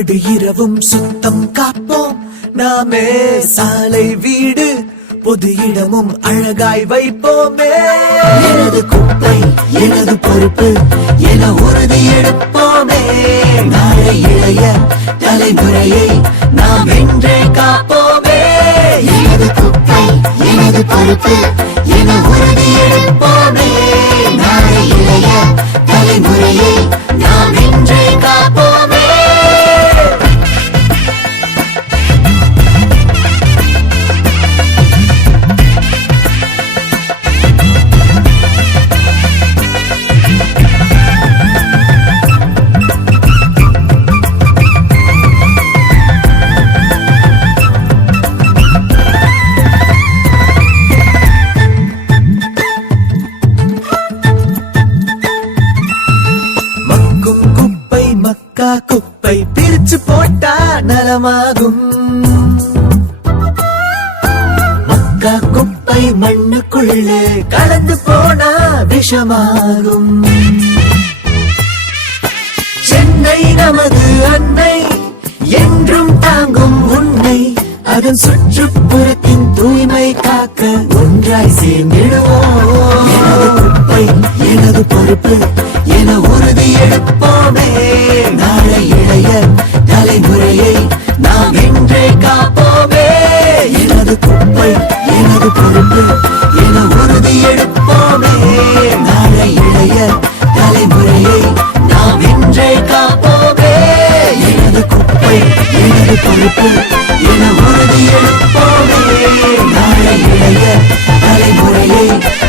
நடு இரவும் சுத்தம் காப்போம் நாமே. சாலை வீடு பொது இடமும் அழகாய் வைப்போமே. எனது குப்பை எனது பொறுப்பு என உறுதி எடுப்போமே. நாளை இளைய தலைமுறையை நாம் வென்றே காப்போமே. எனது குப்பை எனது பொறுப்பு என உறுதி எடுப்போமே. நாளை இளைய தலைமுறையை நாம் வென்றே காப்போமே. குப்பை பிரிச்சு போட்டா நலமாகும். மக்கா குப்பை மண்ணுக்குள்ளே கலந்து போனா விஷமாகும். சென்னை நமது அன்னை என்றும் தாங்கும் உன்னை. அதன் சுற்றுப்புறத்தின் தூய்மை காக்க ஒன்றாய் சேர்ந்திடுவோம். எனது குப்பை எனது பொறுப்பு என உறுதி எடுப்போமே. நாளை இளைய தலைமுறையை நாம் வென்றே காப்போமே. எனது குப்பை எனது பொறுப்பு என உறுதி எடுப்போமே. நாளை இளைய தலைமுறையை நாம் வென்றே காப்போமே. எனது குப்பை எனது பொறுப்பு என உறுதி எடுப்போமே. நாளை இளைய தலைமுறையை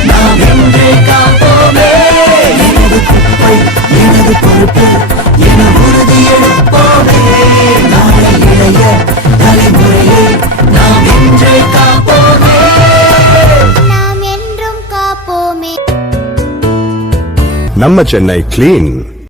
நாம் வென்றே காப்போமே. எனது குப்பை எனது பொறுப்பு என உறுதி எடுப்போமே. நாளை இளைய தலைமுறையை நாம் வென்றே காப்போமே. நாம் என்றும் காப்போமே. நம்ம சென்னை கிளீன்.